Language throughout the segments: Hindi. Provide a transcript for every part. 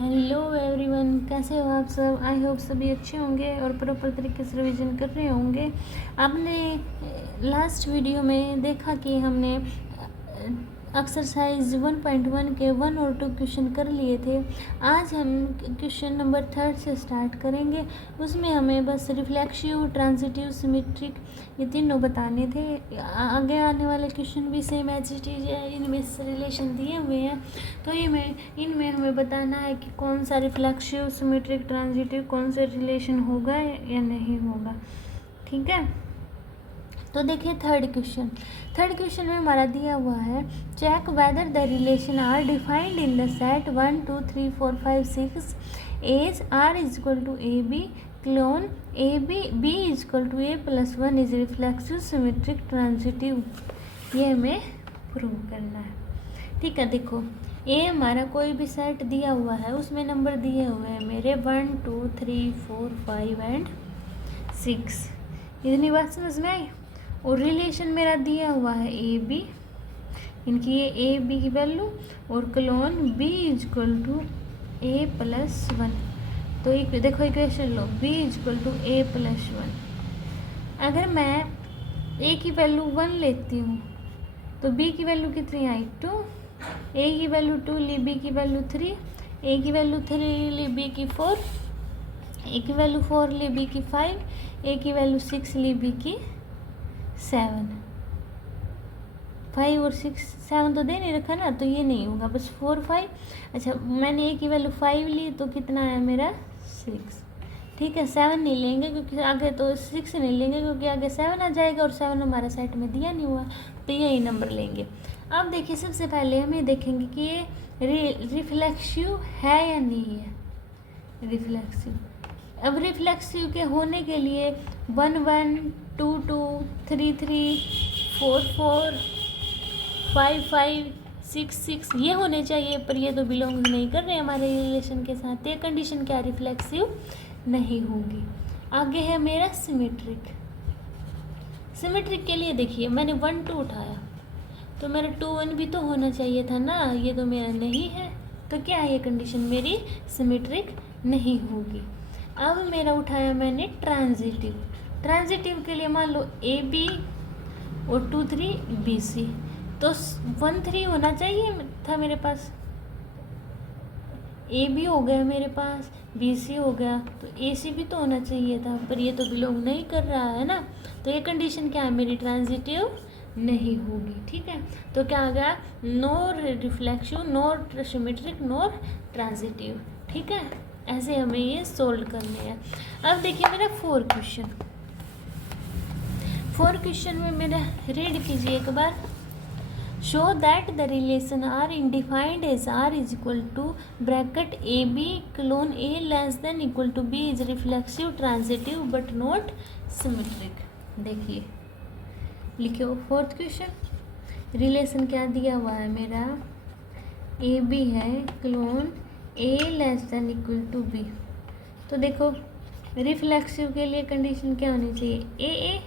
हेलो एवरीवन, कैसे हो आप सब। आई होप सभी अच्छे होंगे और प्रॉपर तरीके से रिवीजन कर रहे होंगे। आपने लास्ट वीडियो में देखा कि हमने एक्सरसाइज 1.1 के 1 और 2 क्वेश्चन कर लिए थे। आज हम क्वेश्चन नंबर 3 से स्टार्ट करेंगे। उसमें हमें बस रिफ्लेक्सिव, ट्रांजिटिव, सिमेट्रिक ये तीनों बताने थे। आगे आने वाले क्वेश्चन भी सेम एज इट इज है, इनमें रिलेशन दिए हुए हैं। तो इनमें हमें बताना है कि कौन सा रिफ्लेक्सिव, सिमेट्रिक, ट्रांजिटिव कौन सा रिलेशन होगा या नहीं होगा। ठीक है, तो देखिए थर्ड क्वेश्चन में हमारा दिया हुआ है, check whether the relation R defined in the set 1 2 3 4 5 6 as R is equal to A B colon A B B is equal to A plus 1 is reflexive, symmetric, transitive. ये हमें प्रूव करना है। ठीक है, देखो ए हमारा कोई भी सेट दिया हुआ है, उसमें नंबर दिए हुए हैं मेरे 1 2 3 4 5 एंड 6। इतनी बात समझ में आई। और रिलेशन मेरा दिया हुआ है ए बी, इनकी ये ए बी की वैल्यू और colon B is equal to A plus 1। तो एक देखो इक्वेशन लो, B is equal to A plus 1। अगर मैं ए की वैल्यू 1 लेती हूँ तो बी की वैल्यू कितनी आई 2, ए की वैल्यू 2 ली, बी की वैल्यू 3, ए की वैल्यू 3 ली, बी की 4, ए की वैल्यू 4 ली, बी की 5, ए की वैल्यू 6 ली, बी की 7। 5 और 6 7 तो दे नहीं रखा ना, तो ये नहीं होगा, बस 4 5। अच्छा, मैंने ए की वैल्यू 5 ली तो कितना आया मेरा 6। ठीक है, 7 नहीं लेंगे क्योंकि आगे, तो 6 नहीं लेंगे क्योंकि आगे 7 आ जाएगा और 7 हमारा सेट में दिया नहीं हुआ, तो यही नंबर लेंगे। अब देखिए, सबसे पहले हम ये देखेंगे कि ये रिफ्लेक्सिव है या नहीं है। रिफ्लेक्सिव, अब रिफ्लेक्सिव के होने के लिए 1 1 2 2 3 3 4 4 5 5 6 6 ये होने चाहिए, पर ये तो बिलोंग नहीं कर रहे हमारे रिलेशन के साथ। ये कंडीशन क्या रिफ्लेक्सिव नहीं होगी। आगे है मेरा सिमेट्रिक। सिमेट्रिक के लिए देखिए, मैंने 1 2 उठाया तो मेरा 2 1 भी तो होना चाहिए था ना, ये तो मेरा नहीं है, तो क्या है ये कंडीशन मेरी सिमेट्रिक नहीं होगी। अब मेरा उठाया मैंने ट्रांजिटिव के लिए मान लो ए बी और 2 3 बी सी, तो 1 3 होना चाहिए था मेरे पास। ए बी हो गया मेरे पास, बी सी हो गया, तो ए सी भी तो होना चाहिए था, पर ये तो बिलोंग नहीं कर रहा है ना, तो ये कंडीशन क्या है मेरी ट्रांजिटिव नहीं होगी। ठीक है, तो क्या आ गया, nor reflexive, nor symmetric, nor transitive. ठीक है, ऐसे हमें ये सोल्व करने हैं। अब देखिए मेरा 4 क्वेश्चन में मेरा रीड कीजिए एक बार। Show that the relation R undefined as R is equal to bracket a B colon A less than equal to b is reflexive, transitive but not symmetric. देखिए लिखो 4th क्वेश्चन। रिलेशन क्या दिया हुआ है मेरा, ए बी है, colon A less than equal to B. तो देखो रिफ्लेक्सिव के लिए कंडीशन क्या होनी चाहिए, ए ए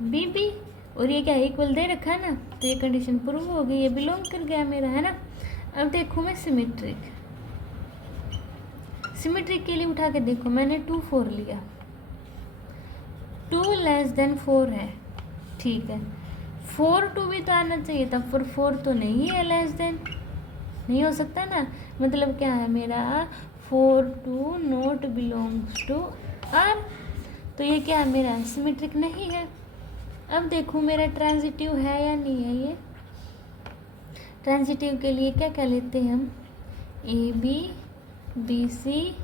बी बी, और ये क्या इक्वल दे रखा है ना, तो ये कंडीशन प्रूव हो गई, ये बिलोंग कर गया मेरा, है ना। अब देखो मैं सिमेट्रिक के लिए उठा के देखो, मैंने 2 4 लिया, 2 लेस देन 4 है। ठीक है, 4 2 भी तो आना चाहिए था, पर 4 तो नहीं है, लेस देन नहीं हो सकता ना, मतलब क्या है मेरा 4 2 नॉट बिलोंग्स टू आर, तो ये क्या है मेरा सिमेट्रिक नहीं है। अब देखो मेरा ट्रांजिटिव है या नहीं है। ये ट्रांजिटिव के लिए क्या क्या लेते हैं हम, a B b c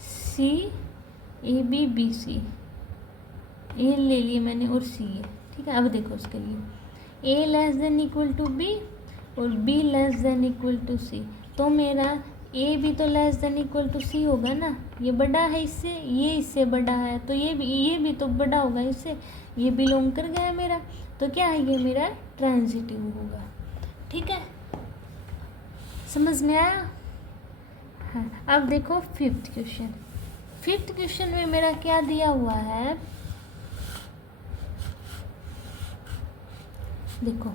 c, a B b c, a ले लिए मैंने और सी है। ठीक है, अब देखो उसके लिए a less than equal to b और b less than equal to c, तो मेरा ए भी तो less than equal to c होगा ना, ये बड़ा है इससे, ये इससे बड़ा है, तो ये भी तो बड़ा होगा इससे, ये बिलोंग कर गया मेरा, तो क्या है ये मेरा ट्रांजिटिव होगा। ठीक है, समझ में आया। हाँ, अब देखो 5th क्वेश्चन में मेरा क्या दिया हुआ है, देखो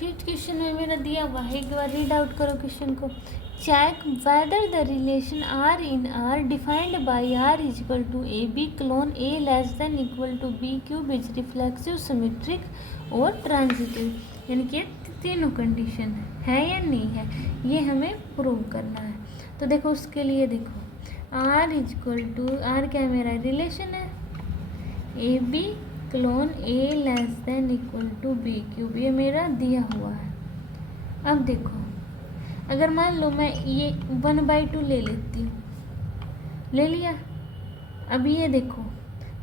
फिफ्थ क्वेश्चन में मेरा दिया हुआ है, एक बार रीड आउट करो क्वेश्चन को। Check whether the relation R in R defined by R is equal to A B colon A less than equal to B cube is reflexive symmetric और ट्रांजिटिव, यानी कि तीनों कंडीशन है या नहीं है, ये हमें प्रूव करना है। तो देखो उसके लिए देखो R is equal to, R क्या है मेरा रिलेशन है, A B colon A less than equal to B cube, ये मेरा दिया हुआ है। अब देखो अगर मान लो मैं ये 1/2 ले लेती हूँ, ले लिया, अब ये देखो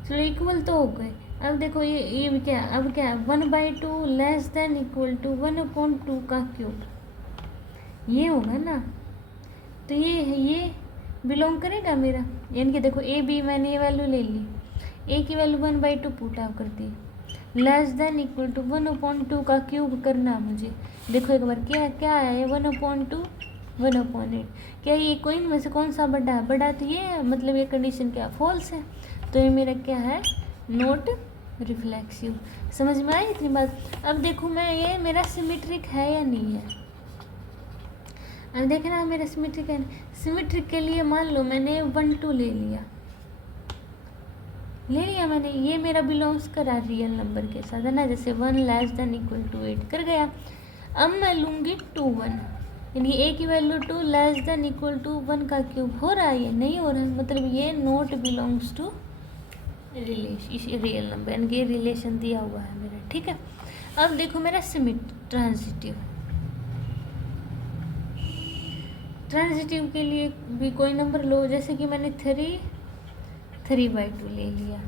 चलो इक्वल तो हो गए। अब देखो ये क्या, अब क्या 1/2 लेस देन इक्वल टू 1/2 का क्यूब, ये होगा ना, तो ये बिलोंग करेगा मेरा, यानी कि देखो ए बी मैंने ये वैल्यू ले ली, ए की वैल्यू 1/2 पुट आउट कर दी, लेस देन इक्वल टू 1/2 का क्यूब करना है मुझे। देखो एक बार क्या क्या आया है, 1/2 1/8, क्या ये कोई इनमें से कौन सा बड़ा है, बड़ा तो ये है, मतलब ये कंडीशन क्या फॉल्स है, तो ये मेरा क्या है नॉट रिफ्लेक्सिव। समझ में आई इतनी बात। अब देखो मैं ये मेरा सिमेट्रिक है या नहीं है, अब देखना मेरा सिमेट्रिक है। सिमेट्रिक के लिए मान लो मैंने 1/2 ले लिया मैंने, ये मेरा बिलोंग्स करा रियल नंबर के साथ है ना, जैसे 1 लेस देन इक्वल टू 8 कर गया। अब मैं लूँगी 2 1, यानी ए की value 2 less than equal to 1 का क्यूब, हो रहा है ये नहीं हो रहा है, मतलब ये not belongs to real number, यानी कि रिलेशन दिया हुआ है मेरा, ठीक है। अब देखो मेरा ट्रांजिटिव के लिए भी कोई नंबर लो, जैसे कि मैंने 3/2 ले लिया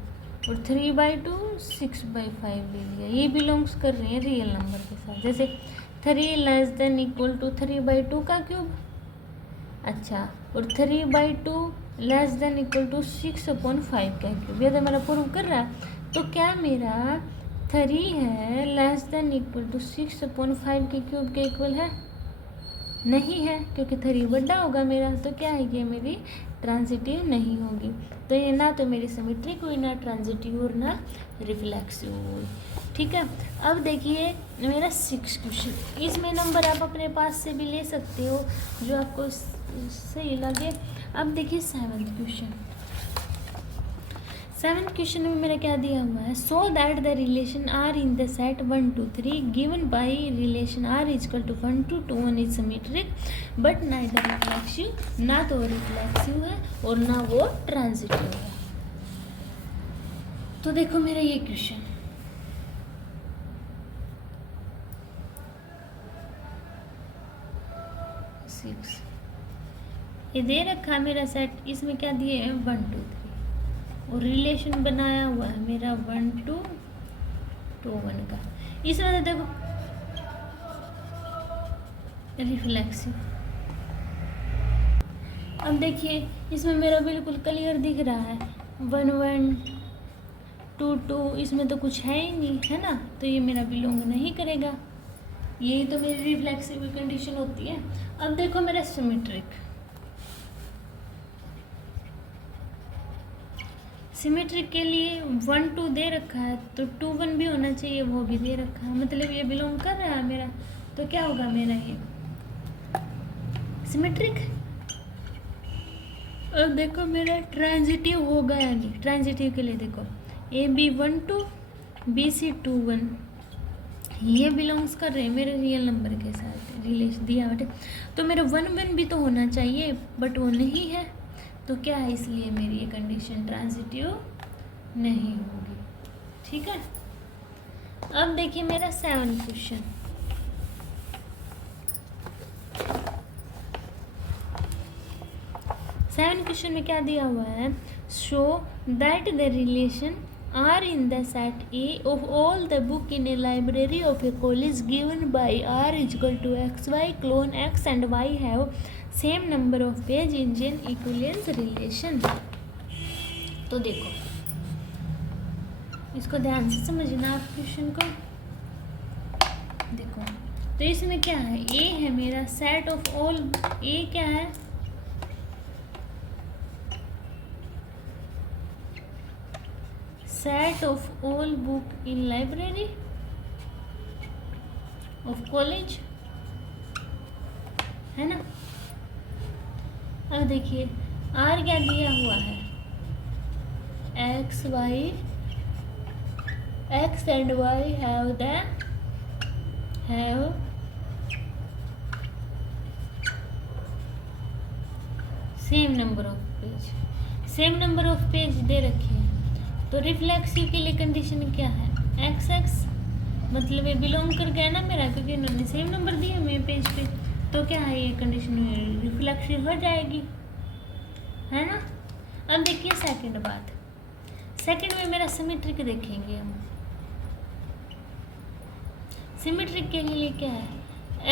और 3/2 6/5 ले लिया, ये बिलोंग्स कर रहे हैं रियल नंबर के साथ। जैसे 3 लेस देन इक्वल टू 3/2 का क्यूब, अच्छा, और 3/2 लेस देन इक्वल टू 6/5 का क्यूब, ये तो मेरा प्रूव कर रहा है। तो क्या मेरा 3 है लेस देन इक्वल टू 6/5 के क्यूब के इक्वल है, नहीं है, क्योंकि 3 बड़ा होगा मेरा, तो क्या है ये मेरी ट्रांजिटिव नहीं होगी। तो ये ना तो मेरी सिमेट्रिक हुई, ना ट्रांजिटिव और ना रिफ्लेक्सिव हुई, ठीक है। अब देखिए मेरा 6 क्वेश्चन, इसमें नंबर आप अपने पास से भी ले सकते हो जो आपको सही लगे। अब देखिए 7th क्वेश्चन। 7th क्वेश्चन में मेरा क्या दिया हुआ है, so that the relation R in the set 1 2 3 given by relation R is equal to 1 2 2 1 is symmetric but neither reflexive, ना तो रिफ्लेक्सिव है और ना वो ट्रांजिटिव है। तो देखो मेरा ये क्वेश्चन, ये दे रखा है मेरा सेट, इसमें क्या दिए हैं 1 2 3 और रिलेशन बनाया हुआ है मेरा 1 2 2 1 का। इसमें तो देखो रिफ्लेक्सिव, अब देखिए इसमें मेरा बिल्कुल क्लियर दिख रहा है 1 1 2 2, इसमें तो कुछ है ही नहीं, है ना, तो ये मेरा बिलोंग नहीं करेगा, यही तो मेरी रिफ्लेक्सिव कंडीशन होती है। अब देखो मेरा सिमेट्रिक के लिए 1 2 दे रखा है, तो 2 1 भी होना चाहिए, वो भी दे रखा है, मतलब ये बिलोंग कर रहा है मेरा, तो क्या होगा मेरा ये सिमेट्रिक। अब देखो मेरा ट्रांजिटिव होगा या नहीं, ट्रांजिटिव के लिए देखो ए बी 1 2 बी सी 2 1, ये बिलोंग्स कर रहे हैं मेरे रियल नंबर के साथ, रिलेशन दिया बटे, तो मेरा 1 1 भी तो होना चाहिए, बट वो नहीं है, तो क्या है, इसलिए मेरी ये कंडीशन ट्रांजिटिव नहीं होगी, ठीक है। अब देखिए मेरा 7th क्वेश्चन, में क्या दिया हुआ है, show that the relation R in the set A of all the book in a library of a college given by R is equal to X Y colon X and Y have same number of page in an equivalence relation. तो देखो इसको ध्यान से समझना आप क्वेश्चन को, देखो तो इसमें क्या है, ए है मेरा सेट ऑफ ऑल, ए क्या है set of all book in library of college, है ना। अब देखिए आर क्या दिया हुआ है, x and Y have same number of page दे रखे हैं। तो रिफ्लेक्सिव के लिए कंडीशन क्या है, एक्स मतलब ये बिलोंग कर गया ना मेरा, क्योंकि इन्होंने सेम नंबर दिए मेरे पेज पे। तो क्या है ये कंडीशन रिफ्लेक्सिव हो जाएगी, है ना। अब देखिए सेकंड बात, सेकंड में मेरा सिमेट्रिक देखेंगे हम। सिमेट्रिक के लिए क्या है,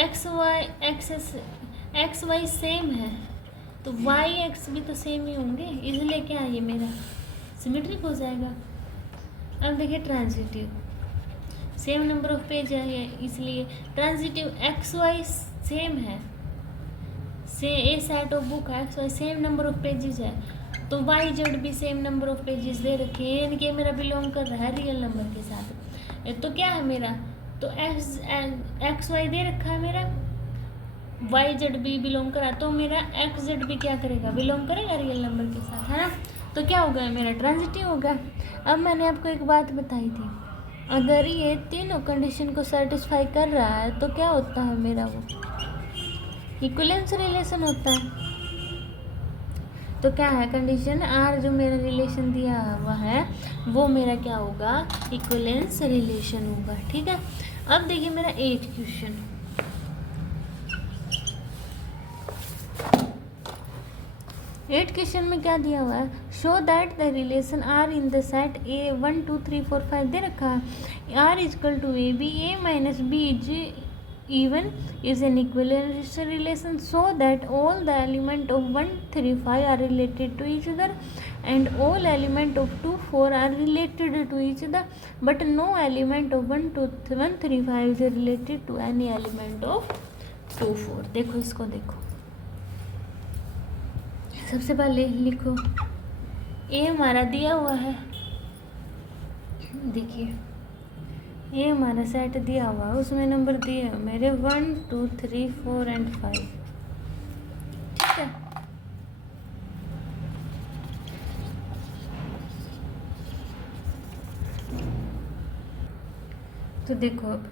एक्स वाई सेम है तो वाई एक्स भी तो सेम ही होंगे, इसलिए क्या है ये मेरा सिमेट्रिक हो जाएगा। अब देखिए transitive, same number of page है इसलिए ट्रांजिटिव, एक्स वाई सेम है, say a set of book है, X Y same number of pages है, तो वाई जेड भी सेम नंबर ऑफ पेजेस दे रखे हैं, यानी कि मेरा बिलोंग कर रहा है रियल नंबर के साथ। तो क्या है मेरा, तो एक्स वाई दे रखा है मेरा, वाई जेड भी बिलोंग करा, तो मेरा एक्स जेड भी क्या करेगा, बिलोंग करेगा रियल नंबर के साथ, है ना। तो क्या होगा मेरा ट्रांजिटिव होगा। अब मैंने आपको एक बात बताई थी, अगर ये तीनों कंडीशन को सेटिस्फाई कर रहा है तो क्या होता है मेरा, वो इक्विवेलेंस रिलेशन होता है। तो क्या है कंडीशन, आर जो मेरा रिलेशन दिया हुआ है वो मेरा क्या होगा, इक्विवेलेंस रिलेशन होगा, ठीक है। अब देखिए मेरा 8 क्वेश्चन, में क्या दिया हुआ है, show that the relation R in the set A 1 2 3 4 5 दे रखा है, R is equal to A B, A minus B is even is an equivalence relation, so that all the element of 1 3 5 are related to each other and all element of 2 4 are related to each other, but no element of 1 3 5 is related to any element of 2 4। देखो इसको, देखो सबसे पहले लिखो ए हमारा दिया हुआ है, देखिए ये हमारा सेट दिया हुआ है, उसमें नंबर दिए हैं मेरे 1 2 3 4 एंड 5, ठीक है। तो देखो अब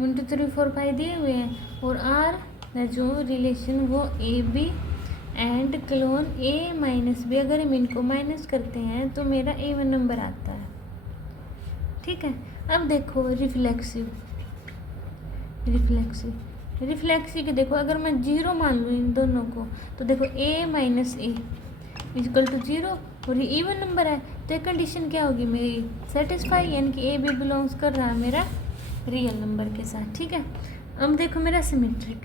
1 2 3 4 5 दिए हुए हैं, और आर जो रिलेशन वो A B and colon A minus B, अगर हम इनको माइनस करते हैं तो मेरा A1 नंबर आता है, ठीक है। अब देखो रिफ्लेक्सिव के देखो, अगर मैं 0 मान लूँ इन दोनों को, तो देखो A minus A is equal to 0, और ये इवन नंबर है, तो ये कंडीशन क्या होगी मेरी, सेटिस्फाई, यानी कि ए भी बिलोंग्स कर रहा है मेरा रियल नंबर के साथ, ठीक है। अब देखो मेरा सिमेट्रिक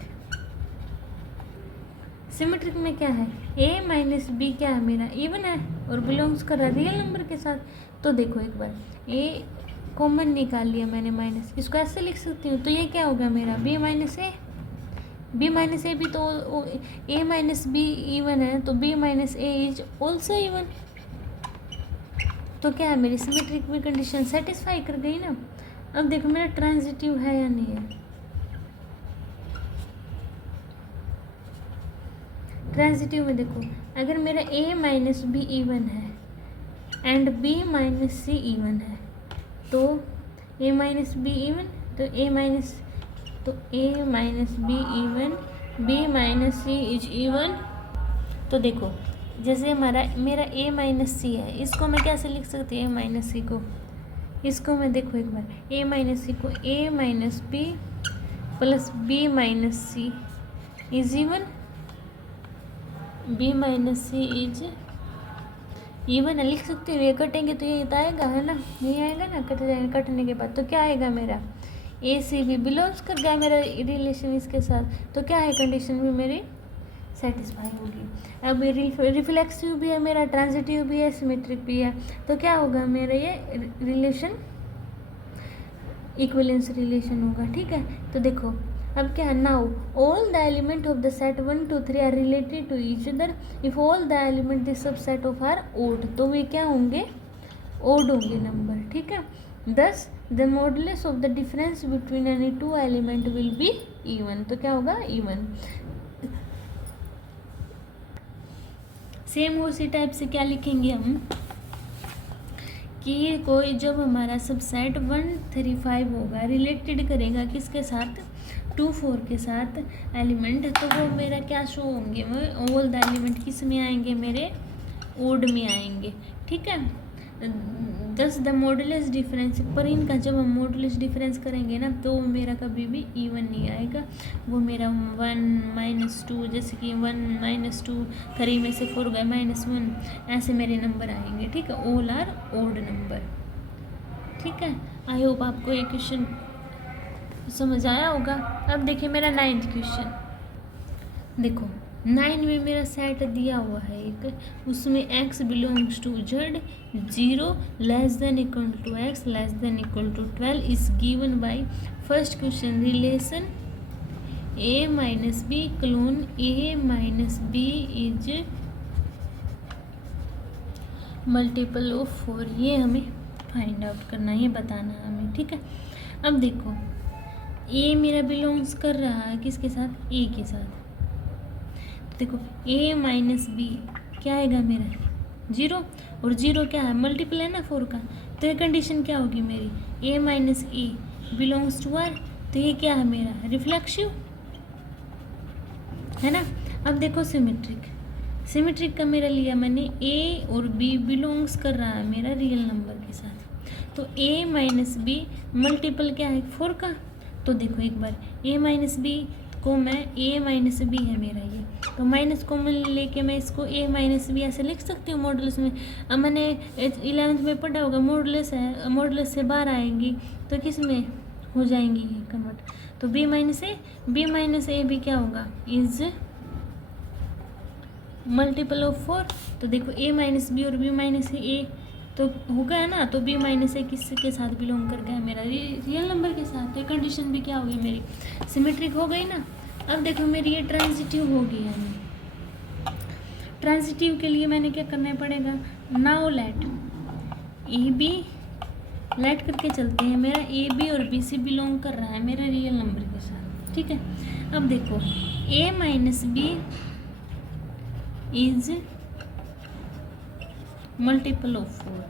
में क्या है, ए माइनस बी क्या है मेरा इवन है और बिलोंग्स कर रहा है रियल नंबर के साथ। तो देखो एक बार ए कॉमन निकाल लिया मैंने माइनस, इसको ऐसे लिख सकती हूँ, तो ये क्या होगा मेरा बी माइनस ए भी, तो ए माइनस बी इवन है, तो B minus A is also even. तो क्या है मेरी सिमेट्रिक में कंडीशन सेटिस्फाई कर गई ना। अब देखो मेरा ट्रांजिटिव है या नहीं है, ट्रांजिटिव में देखो अगर मेरा ए माइनस बी इवन है and b minus c even है, तो ए माइनस बी इवन, तो a minus b even, b minus C is even. तो देखो जैसे मेरा ए माइनस सी है, इसको मैं कैसे लिख सकती हूँ, ए माइनस सी को, इसको मैं देखो एक बार ए माइनस सी को a minus b plus b minus C is even, b minus C is even है, लिख सकते हो। ये कटेंगे तो ये तो आएगा, है ना, ये आएगा ना, कटने के बाद तो क्या आएगा मेरा ए सी बी बिलोंग्स कर गया मेरा रिलेशन इसके साथ, तो क्या है कंडीशन भी मेरी सेटिस्फाई होगी। अब रिफ्लेक्सिव भी है मेरा, ट्रांजिटिव भी है, सिमेट्रिक भी है, तो क्या होगा मेरा ये रिलेशन इक्विवेलेंस रिलेशन होगा, ठीक है। तो देखो अब क्या है, now all the element of the set 1 2 3 are related to each other if all the element this subset of are odd, तो वे क्या होंगे, ओड होंगे नंबर, ठीक है। thus the modulus of the difference between any two element will be even। तो क्या होगा, even। सेम उसी टाइप से क्या लिखेंगे हम कि कोई जब हमारा सबसेट 135 होगा, रिलेटेड करेगा किसके साथ, 24 के साथ एलिमेंट, तो वो मेरा क्या शो होंगे, वो ऑल द एलिमेंट किस में आएंगे, मेरे ओड में आएंगे। ठीक है, दस द मॉडुलस डिफरेंस, पर इनका जब हम मॉडुलस डिफरेंस करेंगे ना तो मेरा कभी भी इवन नहीं आएगा, वो मेरा 1 -2, जैसे कि 1 -2 3 में से 4 गए -1, ऐसे मेरे नंबर आएंगे। ठीक है, ऑल आर ओड नंबर। ठीक है, आई होप आपको ये क्वेश्चन समझ आया होगा। अब देखिए मेरा 9th क्वेश्चन, देखो 9 में मेरा सेट दिया हुआ है एक, उसमें x belongs to z 0 less than equal to x less than equal to 12 is given by first question relation a minus B colon a minus B is multiple of 4। ये हमें फाइंड आउट करना है, ये बताना है हमें। ठीक है, अब देखो a मेरा बिलोंग्स कर रहा है किसके साथ, a के साथ। देखो a माइनस बी क्या आएगा मेरा 0, और 0 क्या है, मल्टीपल है ना 4 का, तो ये कंडीशन क्या होगी मेरी, a minus A belongs to R, तो ये क्या है मेरा रिफ्लेक्सिव है ना। अब देखो सिमेट्रिक का मेरा लिया मैंने, a और b बिलोंग्स कर रहा है मेरा रियल नंबर के साथ, तो a माइनस बी मल्टीपल क्या है 4 का, तो देखो एक बार a माइनस बी को मैं a माइनस बी है मेरा ये, तो माइनस कॉमन लेके मैं इसको a माइनस बी ऐसे लिख सकती हूँ मॉडुलस में। अब मैंने 11th में पढ़ा होगा, मॉडुलस है, मॉडुलस से बाहर आएंगी तो किस में हो जाएंगी ये कन्वर्ट, तो b माइनस ए भी क्या होगा, इज मल्टीपल ऑफ 4। तो देखो a माइनस बी और b माइनस ए तो हो गया ना, तो b माइनस ए किसके साथ बिलोंग कर गया, मेरा रियल नंबर के साथ, तो कंडीशन भी क्या होगी मेरी सिमेट्रिक हो गई ना। अब देखो मेरी ये ट्रांजिटिव होगी, यानी ट्रांजिटिव के लिए मैंने क्या करना पड़ेगा, now let A B, let करके चलते हैं, मेरा ए बी और बी सी बिलोंग कर रहा है मेरे रियल नंबर के साथ। ठीक है, अब देखो a minus B is multiple of 4,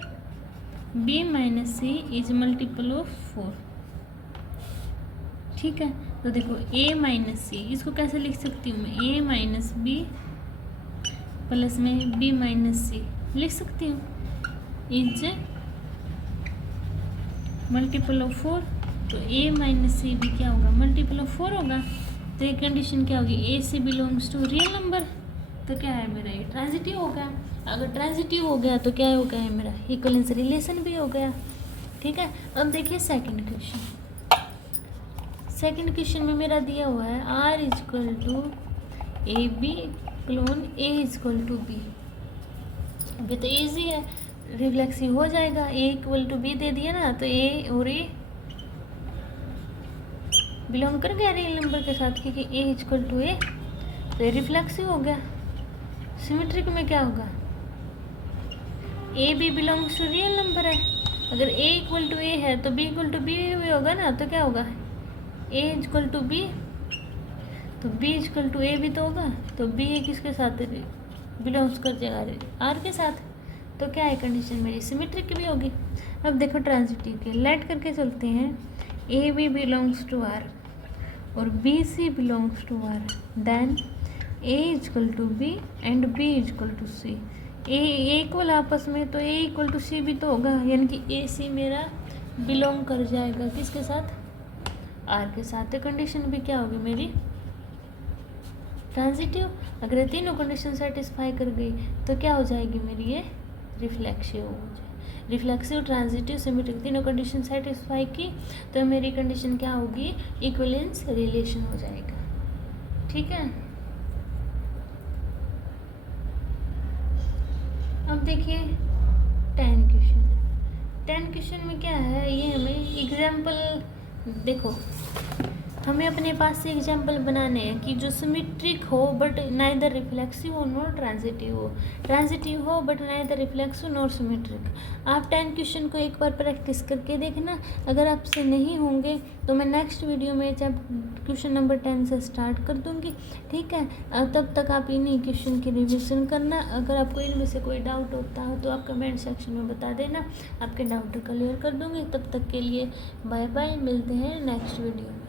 b minus C is multiple of 4। ठीक है, तो देखो a माइनस सी, इसको कैसे लिख सकती हूँ मैं, a माइनस बी प्लस में b माइनस सी लिख सकती हूँ, इज मल्टीपल ऑफ 4, तो a माइनस सी भी क्या होगा, मल्टीपल ऑफ 4 होगा। तो ये कंडीशन क्या होगी, a C belongs to real number, तो क्या है मेरा ये ट्रांजिटिव हो गया। अगर ट्रांजिटिव हो गया तो क्या हो गया मेरा इक्विवेलेंस रिलेशन भी हो गया। ठीक है, अब देखिए सेकंड क्वेश्चन में मेरा दिया हुआ है r is equal to A B colon a is equal to B. अभी तो ईजी है, रिफ्लेक्सिव हो जाएगा, a इक्वल टू बी दे दिया ना, तो a और a बिलोंग कर गया रियल नंबर के साथ, क्योंकि a इजक्वल टू a, तो रिफ्लेक्सिव हो गया। सिमेट्रिक में क्या होगा, A B belongs to real number है, अगर a इक्वल टू a है तो b इक्वल टू b भी होगा ना, तो क्या होगा a इक्वल टू b, तो b इक्वल टू a भी तो होगा, तो b किसके साथ बिलोंग्स कर जाएगा r के साथ, तो क्या है कंडीशन मेरी सिमेट्रिक भी होगी। अब देखो ट्रांजिटिव के लेट करके चलते हैं, A B belongs to r और B C belongs to r, then a equal to b and b equal to c, A equal आपस में, तो a इक्वल टू c भी तो होगा, यानी कि ए सी मेरा बिलोंग कर जाएगा किसके साथ, r के साथ, तो कंडीशन भी क्या होगी मेरी ट्रांजिटिव। अगर ये तीनों कंडीशन सेटिस्फाई कर गई तो क्या हो जाएगी मेरी ये रिफ्लेक्सिव हो जाए, रिफ्लेक्सिव ट्रांजिटिव सिमेट्रिक तीनों कंडीशन सेटिस्फाई की तो मेरी कंडीशन क्या होगी, इक्विवेलेंस रिलेशन हो जाएगा। ठीक है, अब देखिए 10 क्वेश्चन में क्या है, ये हमें एग्जाम्पल देखो हमें अपने पास से एग्जाम्पल बनाने हैं कि जो सिमेट्रिक हो बट नाइदर रिफ्लेक्सिव हो नॉर ट्रांजिटिव हो but neither reflexive nor symmetric. आप 10 क्वेश्चन को एक बार प्रैक्टिस करके देखना। अगर आपसे नहीं होंगे तो मैं नेक्स्ट वीडियो में जब क्वेश्चन नंबर 10 से स्टार्ट कर दूंगी, ठीक है। तब तक आप इन्हीं क्वेश्चन की रिविज़न करना। अगर आपको इनमें से कोई डाउट होता हो तो आप कमेंट सेक्शन में बता देना, आपके डाउट क्लियर कर दूंगी। तब तक के लिए बाय बाय, मिलते हैं नेक्स्ट वीडियो में।